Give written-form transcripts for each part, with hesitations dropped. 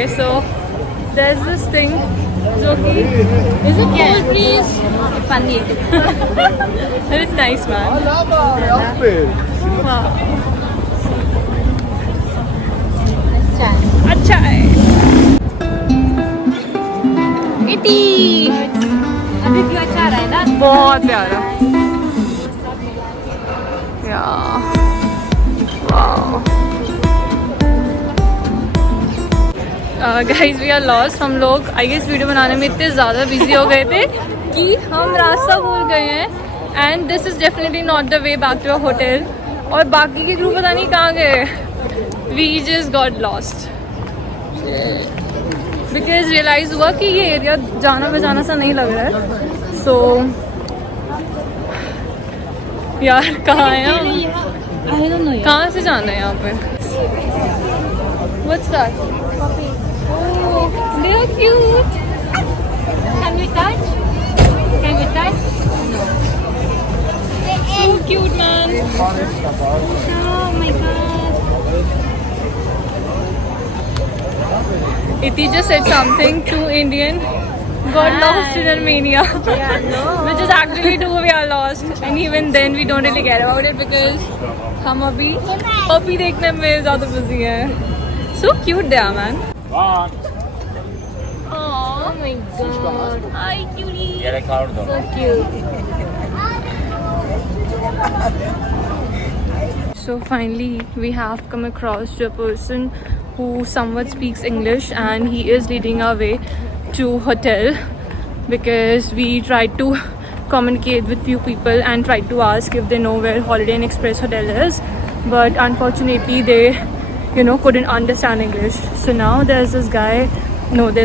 Okay, so there's this thing. जो कि is it cold please? Paneer. It's nice man. Wow. अच्छा है. इटी. अभी भी अच्छा रहा है ना? बहुत प्यारा. Yeah. Wow. Guys we are lost. हम लोग आई गेस वीडियो बनाने में इतने ज़्यादा बिजी हो गए थे कि हम रास्ता भूल गए हैं. And this is definitely not the way back to a hotel. और बाकी के ग्रुप पता नहीं कहाँ गए. We just got lost because realise हुआ कि ये एरिया जाना बजाना सा नहीं लग रहा है. सो यार कहाँ है हम? कहाँ से जाना है यहाँ पे? What's that? Oh, they are cute. Can we touch? Can we touch? No. So cute, man. Oh my god. Iti just said something to Indian. Got lost in Armenia. Yeah, no. Which is actually true. We are lost, and even then we don't really care about it because हम अभी puppy देखने में ज़्यादा busy हैं. So cute they are, man. Oh my god. Hi, cutie. So cute. So finally, we have come across to a person who somewhat speaks English, and he is leading our way to hotel because we tried to communicate with few people and tried to ask if they know where Holiday Inn Express Hotel is, but unfortunately they couldn't understand English. So now there's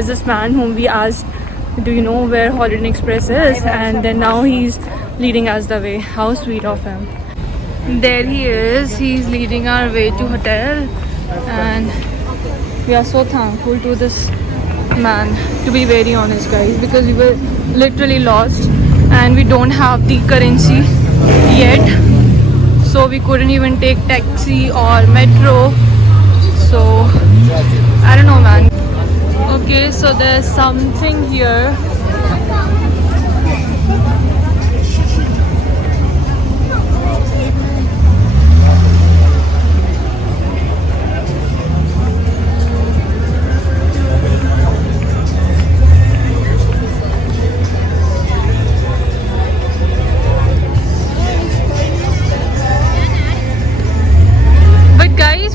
this man whom we asked, do you know where Holiday Inn Express is? And then now he's leading us the way. How sweet of him. There he is. He's leading our way to hotel, and we are so thankful to this man, to be very honest guys, because we were literally lost and we don't have the currency yet, so we couldn't even take taxi or metro. So I don't know, man. Okay, so there's something here.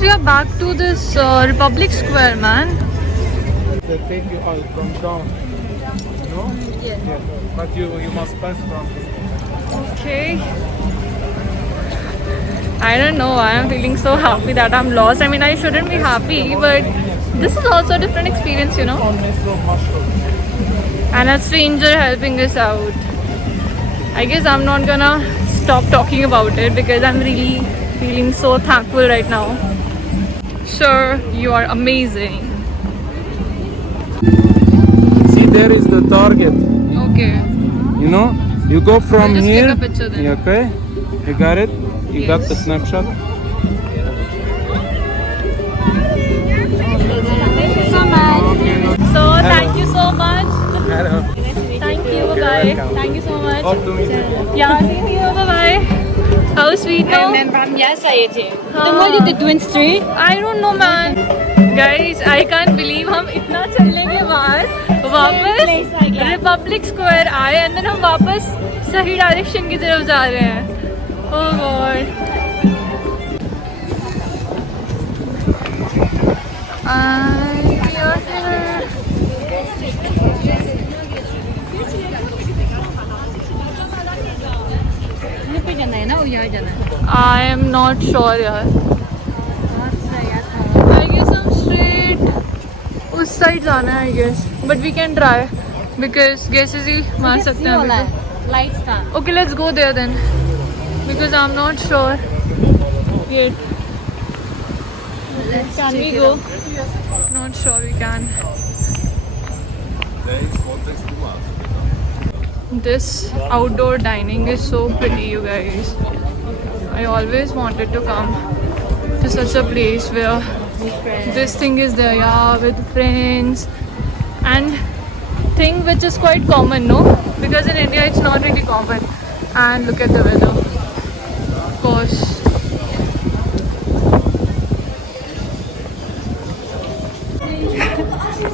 We are back to this Republic Square, man. They take you out from down, no? Yeah. But you must pass from. Okay. I don't know why I'm feeling so happy that I'm lost. I mean, I shouldn't be happy, but this is also a different experience, And a stranger helping us out. I guess I'm not gonna stop talking about it because I'm really feeling so thankful right now. Sir, you are amazing. See, there is the target. Okay. You go from I'll just here. take a picture then. Okay, you got it. You got the snapshot. Thank you so much. So thank you so much. Hello. Thank you. Bye You're bye. welcome. Thank you so much. Hope to meet you. Yeah, see you. Bye bye. How sweet, no? I'm from Yasayati. Tomorrow the twin street. I don't know, man. Guys, I can't believe हम इतना चलने के बाद वापस Republic square आए and then हम वापस सही डायरेक्शन की तरफ जा रहे हैं. Oh God. I am not sure यार. I guess हम straight उस side जाना है I guess. But we can try because guesses ही मार सकते हैं अभी तो. Lights का. Okay, let's go there then because I'm not sure yet. Can we go? Not sure we can. This outdoor dining is so pretty, you guys. I always wanted to come to such a place where This thing is there, yeah, with friends. And thing which is quite common, no? Because in India it's not really common. And look at the weather. Of course.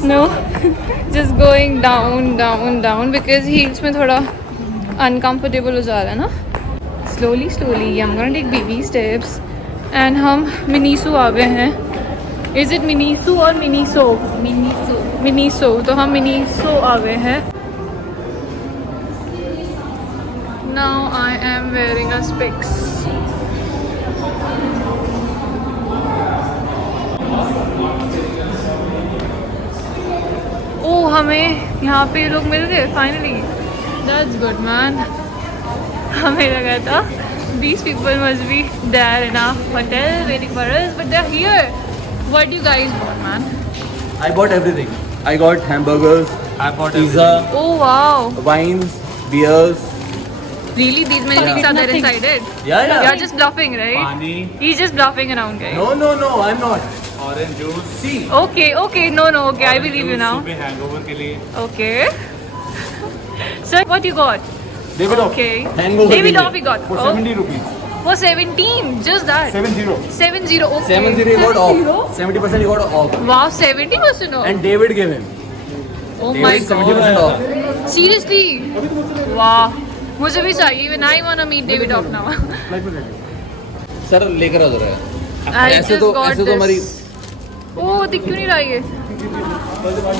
No, just going down, down, down because heels में थोड़ा uncomfortable हो जा रहा है ना. Slowly, slowly, I'm gonna take baby steps. And हम Miniso आ गए हैं. Is it Miniso or Miniso? Miniso. Miniso. तो हम Miniso आ गए हैं. Now I am wearing a specs. Oh, हमें यहाँ पे लोग मिल गए finally. That's good, man. हमें लगा था these people must be there in our hotel waiting for us, but they're here. What do you guys want, man? I bought everything. I got hamburgers, I bought pizza, Oh wow. wines, beers. Really? These many things are there inside it? Yeah, yeah. You're just bluffing, right? Pani, He's just bluffing around, guys. No, no, no, I'm not. orange juice. See, Okay, okay, no, no, okay, I Orange believe you juice now. सुबह hangover के लिए. Okay. So, what you got? David Off. Okay. Hangover David के लिए. off you got. For Oh, 70 rupees. for 17, just that. 70. 70, okay. 70 he got off. 70% he got off. Wow, 70% off. And David gave him. Oh my David 70% god. off. Seriously? Wow. मुझे भी चाहिए. Even I wanna meet David off now. Sir लेकर आ रहा है. I ऐसे just तो got ऐसे तो this. हमारी ओह दिख क्यों नहीं रहा ये?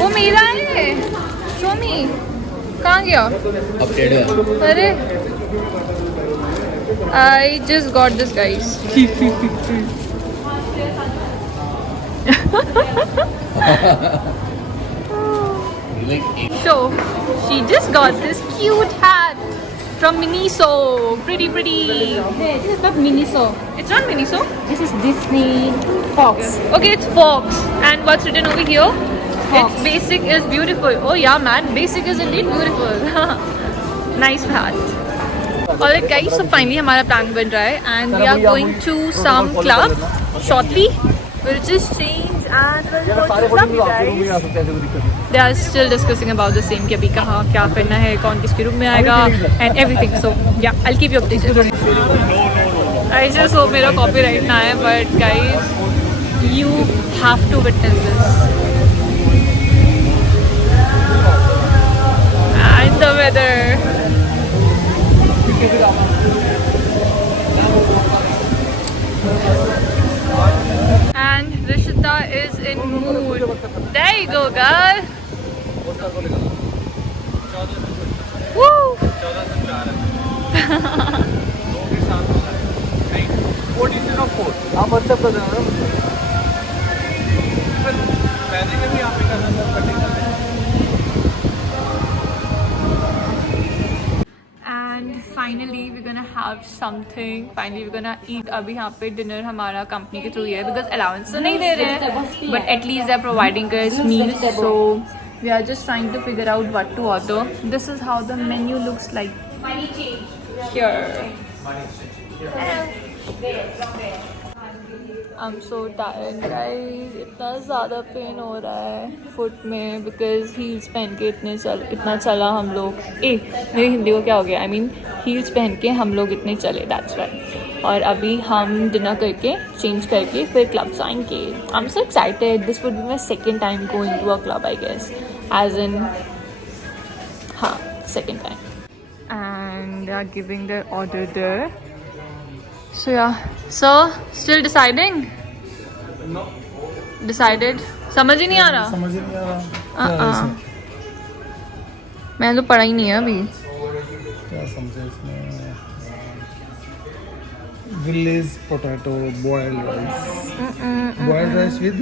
वो मेरा है. Show me. कहाँ गया? अपडेट है. अरे. I just got this, guys. So, she just got this cute hat from Miniso. Pretty, pretty. Hey, this is not Miniso. It's not Miniso. This is Disney Fox. Okay, it's Fox. And what's written over here? Fox. It's basic is beautiful. Oh yeah, man. Basic is indeed beautiful. Nice hat. Alright guys, so finally हमारा plan बन रहा है and we are going to some club shortly. We'll just change and we'll go to club, you guys. They are still discussing about the same कि अभी कहाँ क्या करना है, कौन किसके रूम में आएगा and everything. So yeah, I'll keep you updated. I just hope मेरा copyright ना आए, but guys, you have to witness this. And the weather. And Rishita is in mood. There you go, girl. Woo! 14 or 4. आप WhatsApp कर देना. मैंने भी यहाँ पे करना था कटिंग करना. And finally we're gonna have something. Finally we're gonna eat. अभी यहाँ पे dinner हमारा company के through ही है because allowance तो नहीं दे रहे हैं. But at least they're providing us meals. So we are just trying to figure out what to order. This is how the menu looks like. Here. I'm so tired guys. इतना ज़्यादा pen हो रहा है foot में because heels पहन के इतना चला हम लोग. मेरी हिंदी को क्या हो गया? I mean heels पहन के हम लोग इतने चले. That's right. और अभी हम डिनर करके चेंज करके फिर क्लब जाएंगे. I'm so excited. This would be my second time going to a club, I guess. As in, हाँ, second time. And they are giving their order there. So yeah, so still deciding? No. Decided? समझ ही नहीं आ रहा? समझ नहीं आ रहा. मैंने तो पढ़ा ही नहीं है अभी. क्या समझे इसमें? Village potato boiled rice. Boiled rice with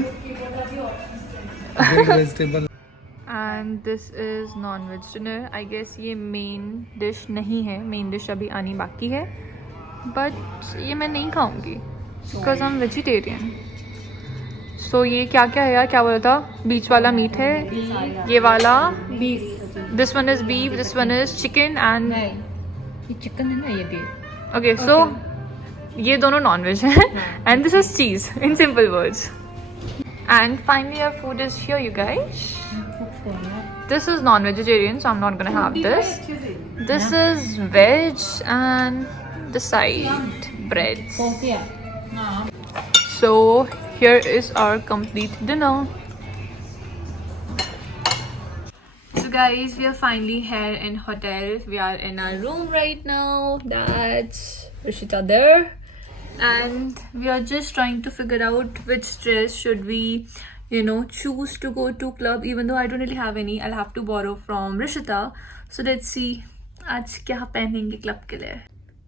grilled vegetable. And this is non-veg dinner. I guess ये main dish नहीं है. Main dish अभी आनी बाकी है. But ये मैं नहीं खाऊंगी because I'm vegetarian. So ये क्या क्या है यार? क्या बोला था? बीच वाला मीट है. ये वाला Beef. This one is beef. This one is chicken and ये chicken है ना ये beef. okay. So ये दोनों non-veg हैं. And this is cheese. In simple words. And finally our food is here, you guys. This is non-vegetarian, so I'm not gonna have this. This is veg and the side breads. So here is our complete dinner. So guys, we are finally here in hotel. We are in our room right now. That's Rishita there. And we are just trying to figure out which dress should we, choose to go to club. Even though I don't really have any, I'll have to borrow from Rishita. So let's see आज क्या पहनेंगे club के लिए.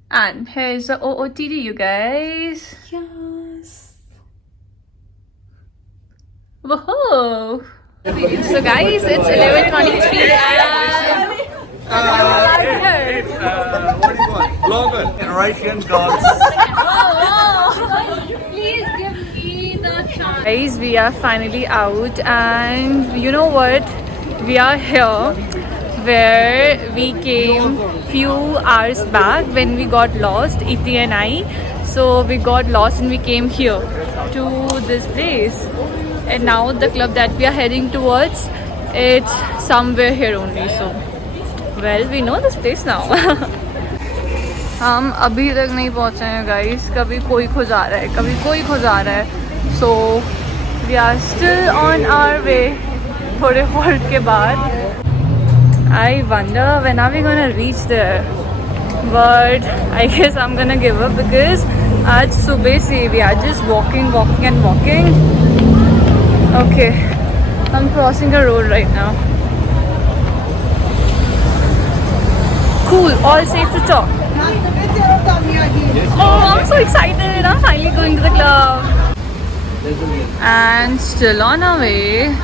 And here's the OOTD, you guys. Yes. Whoa. So guys, it's 11:23 and what do you want? Blogger. Russian gods. Please give me the chance. guys, we are finally out, and you know what? We are here where we came few hours back when we got lost, Iti and I. So we got lost and we came here to this place. And now the club that we are heading towards, it's somewhere here only. So, well, we know this place now. हम अभी तक नहीं पहुँचे हैं guys. कभी कोई खो जा रहा है, कभी कोई खो जा रहा है. So, we are still on our way. थोड़े हॉल्ट के बाद. I wonder when are we gonna reach there. But I guess I'm gonna give up because आज सुबह से we are just walking and walking. Okay, I'm crossing a road right now. Cool, all safe to talk. Oh, I'm so excited. I'm finally going to the club. And still on our way.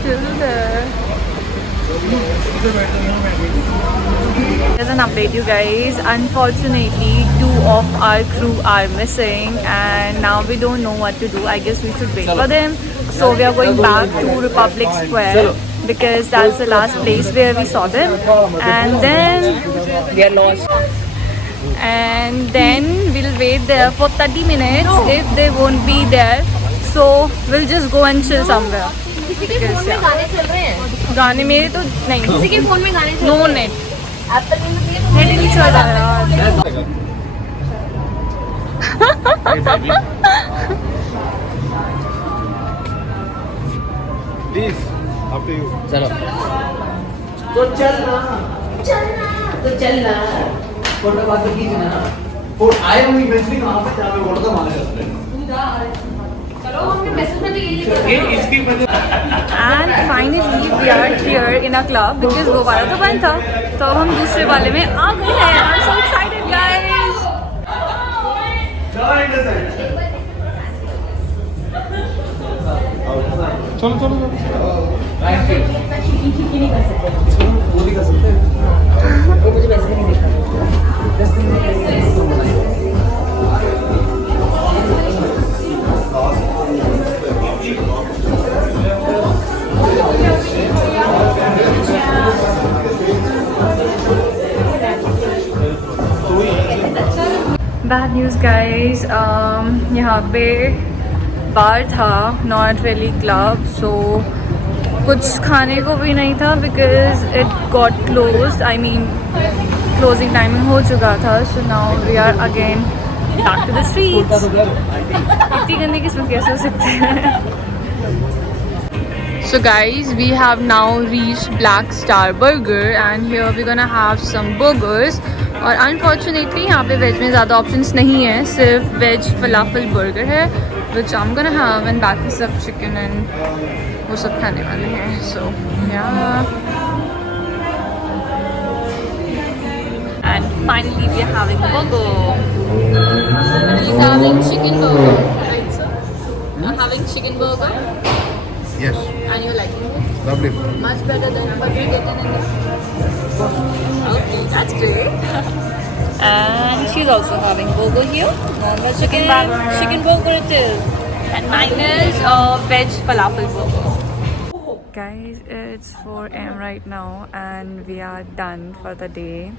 Still there. There's an update, you guys. Unfortunately, 2 of our crew are missing and now we don't know what to do. I guess we should wait for them. So we are going back to Republic Square because that's the last place where we saw them. And then we are lost. And then we'll wait there for 30 minutes if they won't be there. So we'll just go and chill somewhere. किसी के phone में गाने चल रहे हैं. गाने मेरे तो नहीं. किसी के फोन में गाने चल नो रहे हैं. नेट. एप्पल में नेट ही नहीं चल रहा यार. Please, after you. चलो तो चलना फोटो बात खींचना फोटो आए हुई इवेंचुअली कहां पे जहां पे फोटो तो मारे चलो हमने मैसेज में भी यही लिखा था. And finally we are here in a club because वो वाला तो बंद था. तो अब हम दूसरे वाले में आ गए हैं. I'm so excited, guys. चलो चलो चलो. वो भी कर सकते हैं वो मुझे वैसे नहीं देखा 10 दिन में Bad news, guys. यहाँ पे बार था, not really club, so कुछ खाने को भी नहीं था because it got closed. I mean, closing timing हो चुका था. So now we are again back to the streets. इतनी गंदी किस्मत कैसे हो सकते हैं? So guys, we have now reached Black Star Burger and here we're gonna have some burgers. और unfortunately यहाँ पे वेज में ज़्यादा options नहीं है, सिर्फ वेज फलाफल बर्गर है which I'm gonna have and बाकी सब chicken and वो सब खाने वाले हैं. So yeah. And finally we are having burger. He's having chicken burger, right sir? You're having chicken burger? Yes. And you're liking it? Lovely. Much better than what we get in India? Okay, that's great. And she's also having burger here. Normal chicken burger it is. And mine is veg falafel burger. Guys, it's 4 AM right now and we are done for the day.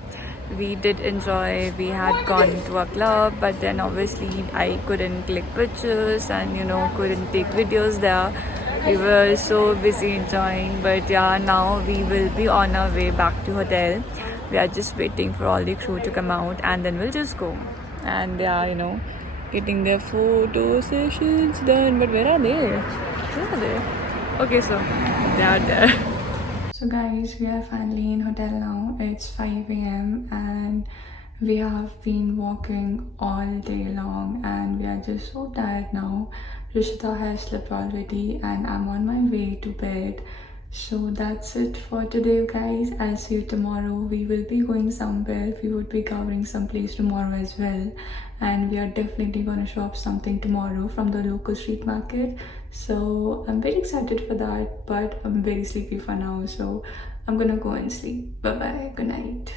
we did enjoy. We had gone to a club, but then obviously I couldn't click pictures and couldn't take videos there. We were so busy enjoying, but yeah, now we will be on our way back to hotel. We are just waiting for all the crew to come out and then we'll just go. And they are, getting their photo sessions done. But where are they? Where are they? Okay, so they are there. So guys, we are finally in hotel now. It's 5 AM and we have been walking all day long and we are just so tired now. Rishita has slept already and I'm on my way to bed. So that's it for today, guys. I'll see you tomorrow. We will be going somewhere. We would be covering some place tomorrow as well. And we are definitely going to shop something tomorrow from the local street market. So I'm very excited for that, but I'm very sleepy for now. So I'm going to go and sleep. Bye-bye. Good night.